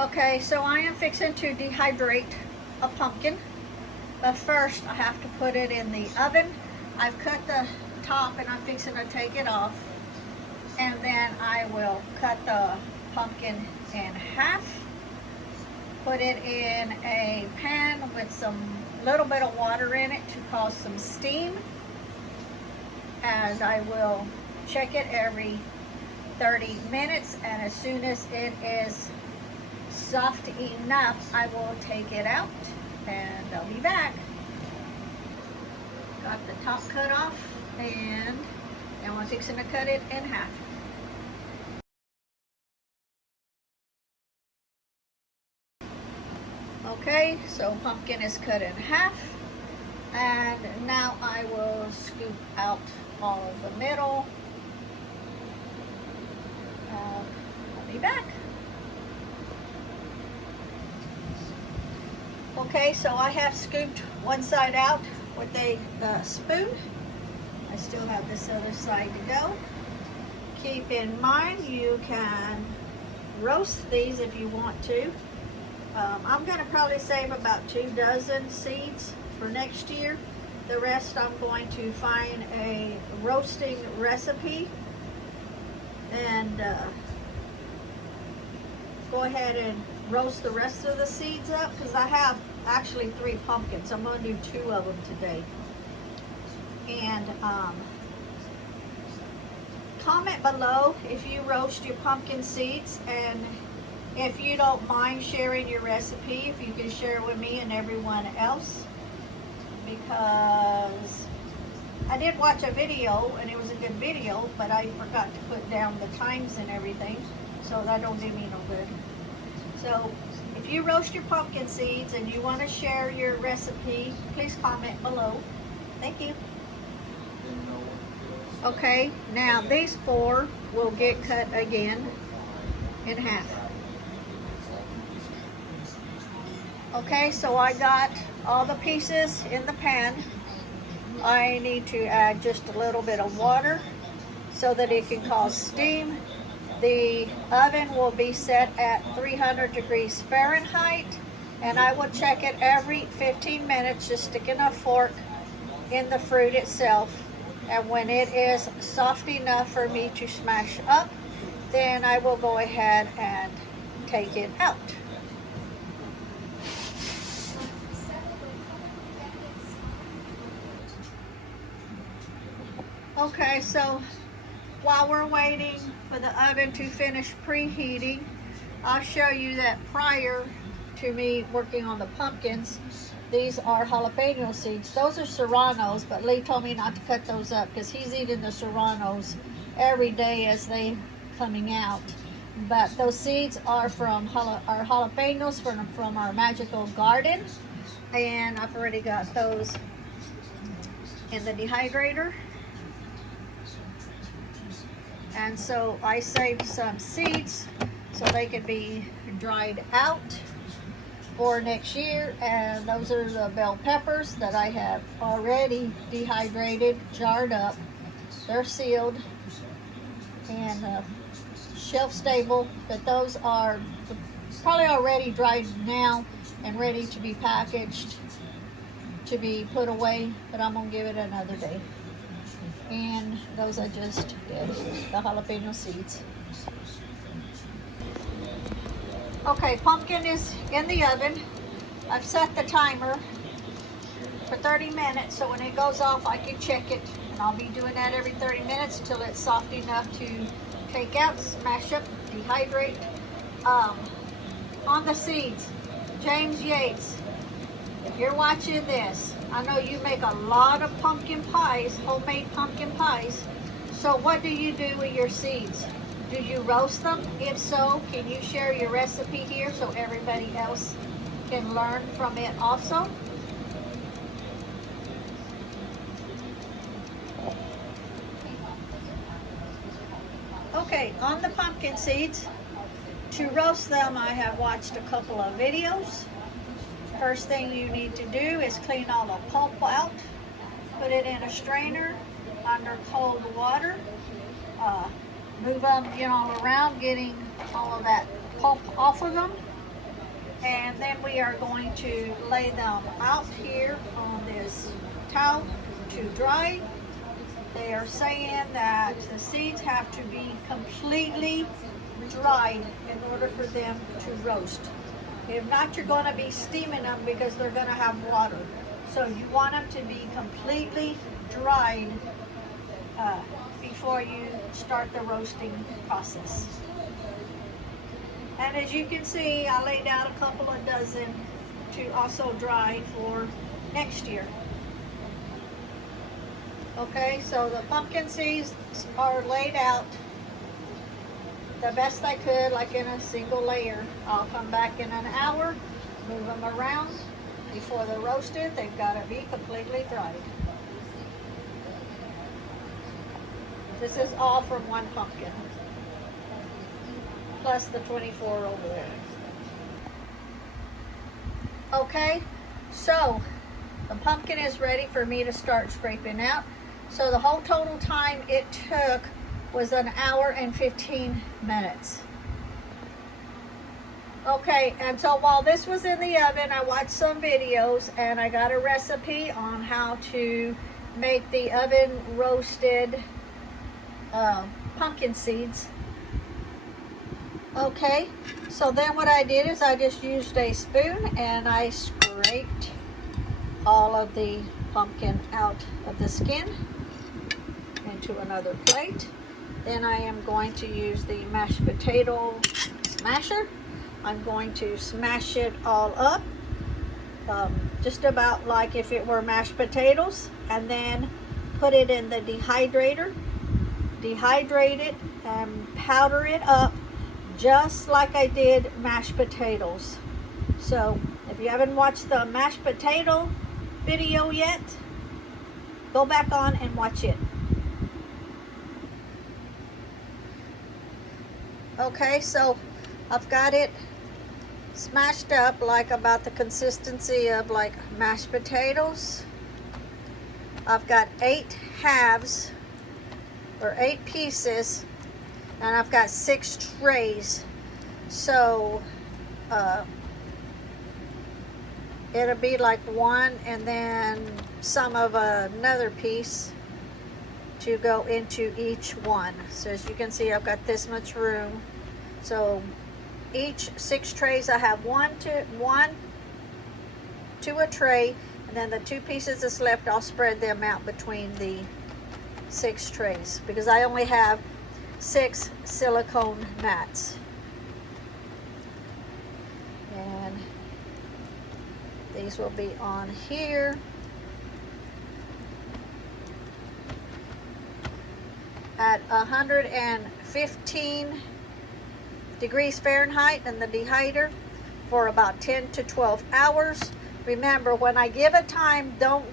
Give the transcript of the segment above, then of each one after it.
Okay, so I am fixing to dehydrate a pumpkin, but first I have to put it in the oven. I've cut the top and I'm fixing to take it off, and then I will cut the pumpkin in half, put it in a pan with some little bit of water in it to cause some steam, and I will check it every 30 minutes, and as soon as it is soft enough, I will take it out and I'll be back. Got the top cut off, and now I'm fixing to cut it in half. Okay, so pumpkin is cut in half, and now I will scoop out all of the middle. I'll be back. Okay, so I have scooped one side out with a spoon. I still have this other side to go. Keep in mind you can roast these if you want to. I'm going to probably save about 2 dozen seeds for next year. The rest I'm going to find a roasting recipe and go ahead and roast the rest of the seeds up, because I have actually 3 pumpkins. I'm going to do 2 of them today. And comment below if you roast your pumpkin seeds, and if you don't mind sharing your recipe, if you can share it with me and everyone else, because I did watch a video and it was a good video, but I forgot to put down the times and everything, so that don't do me no good. So if you roast your pumpkin seeds and you want to share your recipe, please comment below. Thank you. Okay, now these 4 will get cut again in half. Okay, so I got all the pieces in the pan. I need to add just a little bit of water so that it can cause steam. The oven will be set at 300 degrees Fahrenheit, and I will check it every 15 minutes, just sticking a fork in the fruit itself. And when it is soft enough for me to smash up, then I will go ahead and take it out. Okay, so while we're waiting for the oven to finish preheating, I'll show you that prior to me working on the pumpkins, these are jalapeno seeds. Those are serranos, but Lee told me not to cut those up because he's eating the serranos every day as they coming out. But those seeds are from our jalapenos from our magical garden, and I've already got those in the dehydrator. And so I saved some seeds so they can be dried out for next year. And those are the bell peppers that I have already dehydrated, jarred up. They're sealed and shelf stable, but those are probably already dried now and ready to be packaged to be put away, but I'm gonna give it another day. And those I just did, the jalapeno seeds. Okay, pumpkin is in the oven. I've set the timer for 30 minutes, so when it goes off I can check it, and I'll be doing that every 30 minutes until it's soft enough to take out, smash up, dehydrate. On the seeds, James Yates, if you're watching this, I know you make a lot of pumpkin pies, homemade pumpkin pies. So what do you do with your seeds? Do you roast them? If so, can you share your recipe here so everybody else can learn from it also? Okay, on the pumpkin seeds, to roast them, I have watched a couple of videos. First thing you need to do is clean all the pulp out, put it in a strainer under cold water, move them all around, getting all of that pulp off of them. And then we are going to lay them out here on this towel to dry. They are saying that the seeds have to be completely dried in order for them to roast. If not, you're going to be steaming them because they're going to have water. So you want them to be completely dried before you start the roasting process. And as you can see, I laid out a couple of dozen to also dry for next year. Okay, so the pumpkin seeds are laid out the best I could, like in a single layer. I'll come back in an hour, move them around. Before they're roasted, they've got to be completely dried. This is all from one pumpkin, plus the 24 over there. Okay, so the pumpkin is ready for me to start scraping out. So the whole total time it took was an hour and 15 minutes. Okay, and so while this was in the oven, I watched some videos and I got a recipe on how to make the oven roasted pumpkin seeds. Okay, so then what I did is I just used a spoon and I scraped all of the pumpkin out of the skin into another plate. Then I am going to use the mashed potato smasher. I'm going to smash it all up, just about like if it were mashed potatoes, and then put it in the dehydrator, dehydrate it and powder it up just like I did mashed potatoes. So if you haven't watched the mashed potato video yet, go back on and watch it. Okay, so I've got it smashed up like about the consistency of like mashed potatoes. I've got 8 halves or 8 pieces, and I've got 6 trays. So it'll be like one and then some of another piece to go into each one. So as you can see, I've got this much room. So each 6 trays, I have one to a tray, and then the 2 pieces that's left, I'll spread them out between the 6 trays because I only have 6 silicone mats. And these will be on here. At 115 degrees Fahrenheit in the dehydrator for about 10 to 12 hours. Remember, when I give a time, don't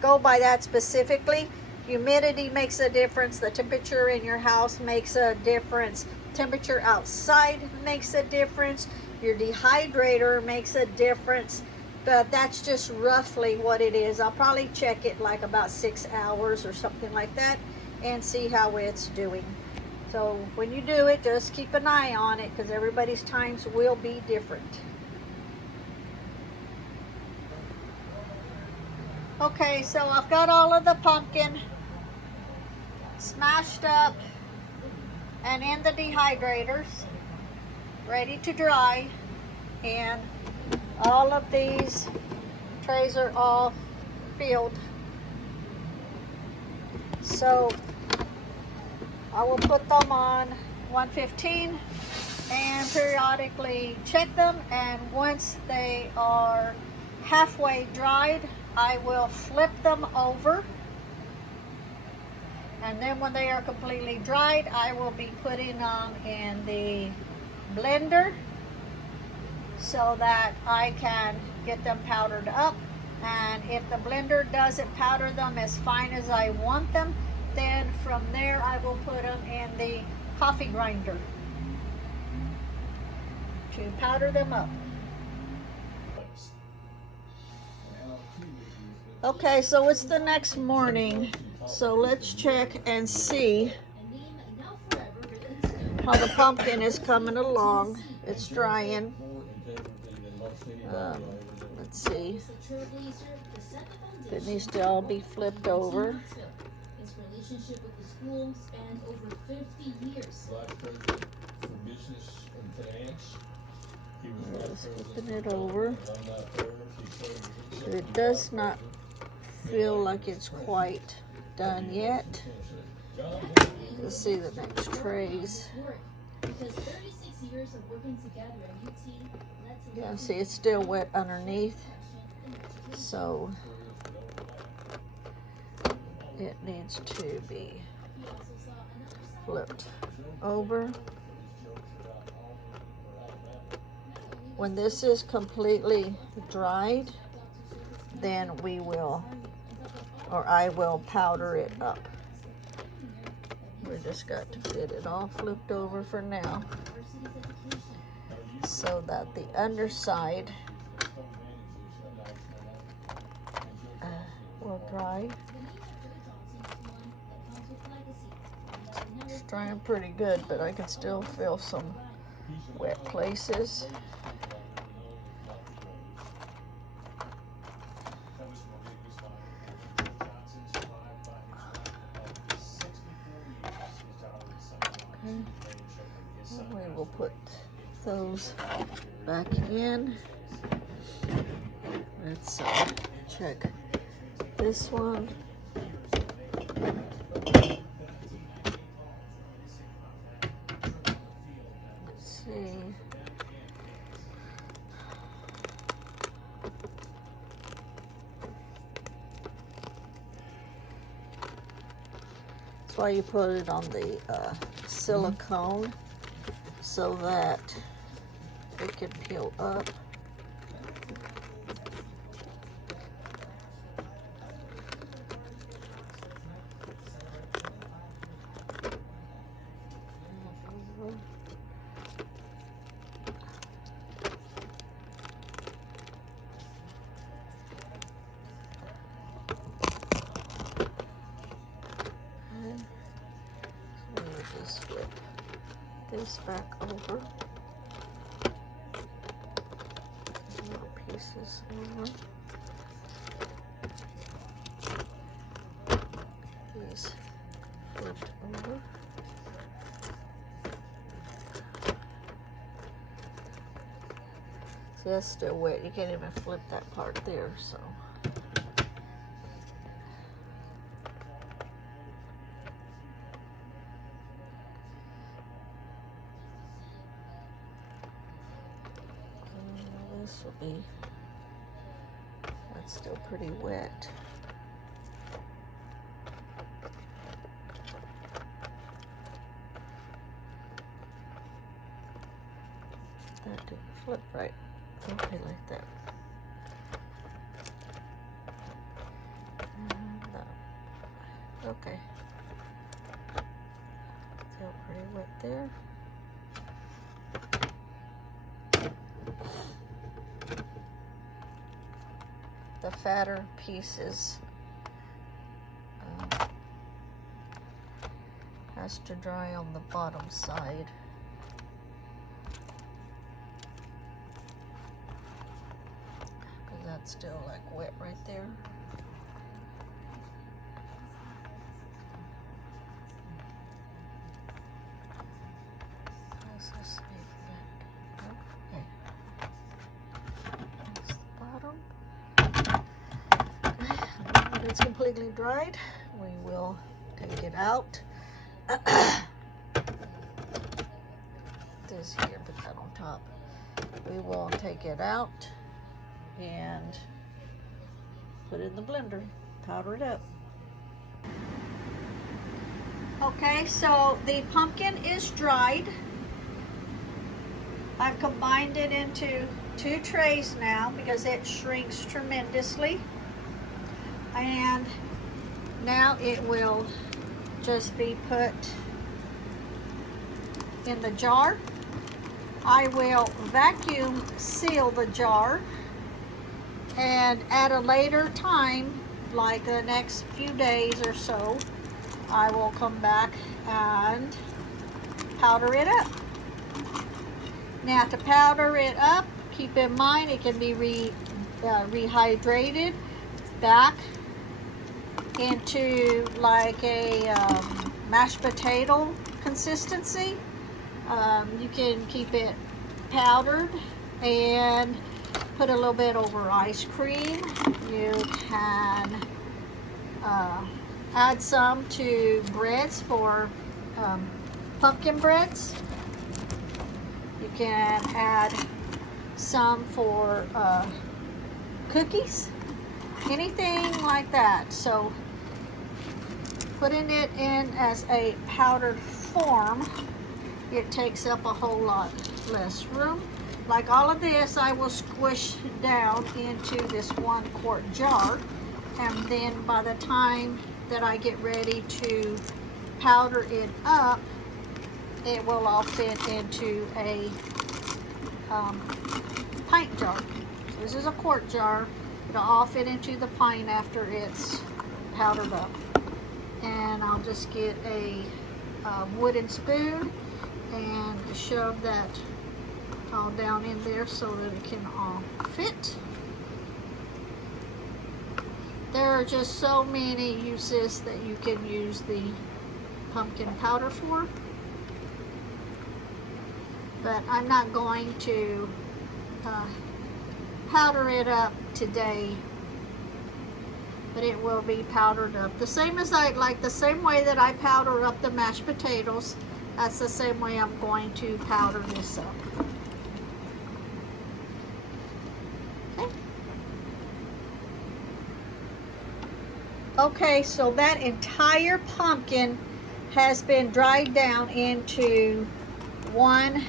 go by that specifically. Humidity makes a difference. The temperature in your house makes a difference. Temperature outside makes a difference. Your dehydrator makes a difference. But that's just roughly what it is. I'll probably check it like about 6 hours or something like that and see how it's doing. So when you do it, just keep an eye on it because everybody's times will be different. Okay, so I've got all of the pumpkin smashed up and in the dehydrators, ready to dry, and all of these trays are all filled. So I will put them on 115 and periodically check them, and once they are halfway dried, I will flip them over, and then when they are completely dried, I will be putting them in the blender so that I can get them powdered up. And if the blender doesn't powder them as fine as I want them, then from there I will put them in the coffee grinder to powder them up. Okay, so it's the next morning, so let's check and see how the pumpkin is coming along. It's drying. Let's see. It needs to all be flipped over. His relationship with the school spans over 50 years. Vice president for business and finance. He was vice Flipping it over. president. It does not feel like it's quite done yet. Let's see the next trays. Because 36 years of working together at UT. Yeah, see, it's still wet underneath, so it needs to be flipped over. When this is completely dried, then we will, or I will powder it up. We just got to get it all flipped over for now, so that the underside will dry. It's drying pretty good, but I can still feel some wet places. We will put those back in. Let's check this one. Let's see. That's why you put it on the silicone, so that it can peel up. Just flip this back over. Little pieces over. These flipped over. See, that's still wet. You can't even flip that part there, so. This will be, that's still pretty wet. That didn't flip right. Okay, like that. No. Okay. Still pretty wet there. The fatter pieces has to dry on the bottom side. Because that's still like wet right there. Let's just leave that. Okay. That's the bottom. When it's completely dried, we will take it out. This here, put that on top. We will take it out and put it in the blender, powder it up. Okay, so the pumpkin is dried. I've combined it into 2 trays now because it shrinks tremendously. And now it will just be put in the jar. I will vacuum seal the jar, and at a later time, like the next few days or so, I will come back and powder it up. Now to powder it up, keep in mind it can be rehydrated back into like a mashed potato consistency. You can keep it powdered and put a little bit over ice cream. You can add some to breads for pumpkin breads. You can add some for cookies, anything like that. So putting it in as a powdered form, it takes up a whole lot less room. Like all of this, I will squish down into this 1 quart jar, and then by the time that I get ready to powder it up, it will all fit into a pint jar. So this is a quart jar. It'll all fit into the pint after it's powdered up. And I'll just get a wooden spoon and shove that all down in there so that it can all fit. There are just so many uses that you can use the pumpkin powder for, but I'm not going to powder it up today, but it will be powdered up the same as the same way that I powder up the mashed potatoes. That's the same way I'm going to powder this up. Okay, so that entire pumpkin has been dried down into 1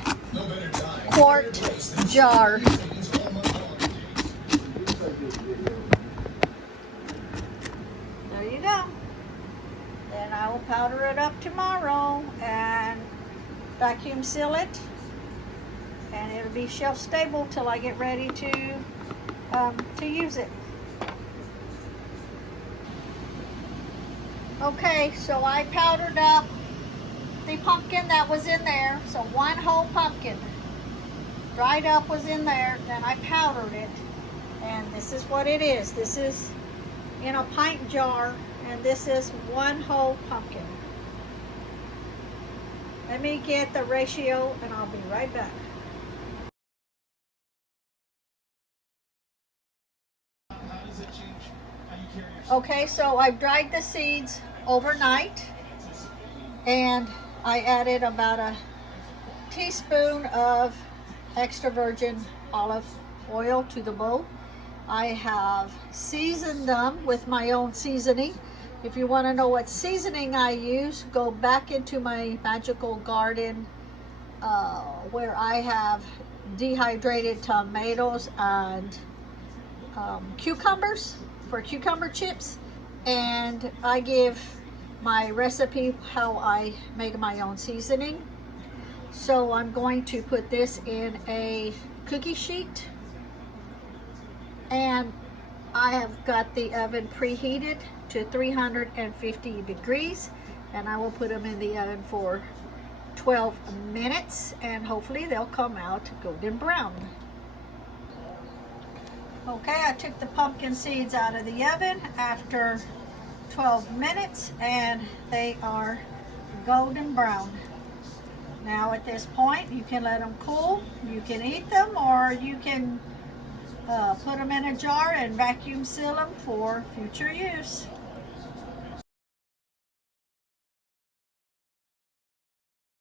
quart jar. There you go. Then I will powder it up tomorrow and vacuum seal it, and it'll be shelf stable till I get ready to use it. Okay, so I powdered up the pumpkin that was in there. So 1 whole pumpkin, dried up, was in there. Then I powdered it, and this is what it is. This is in a pint jar, and this is 1 whole pumpkin. Let me get the ratio, and I'll be right back. Okay, so I've dried the seeds overnight, and I added about a teaspoon of extra virgin olive oil to the bowl. I have seasoned them with my own seasoning. If you want to know what seasoning I use, go back into my Magical Garden where I have dehydrated tomatoes and cucumbers for cucumber chips, and I give my recipe how I make my own seasoning. So I'm going to put this in a cookie sheet, and I have got the oven preheated to 350 degrees, and I will put them in the oven for 12 minutes, and hopefully they'll come out golden brown. Okay, I took the pumpkin seeds out of the oven after 12 minutes, and they are golden brown. Now at this point, you can let them cool. You can eat them, or you can put them in a jar and vacuum seal them for future use.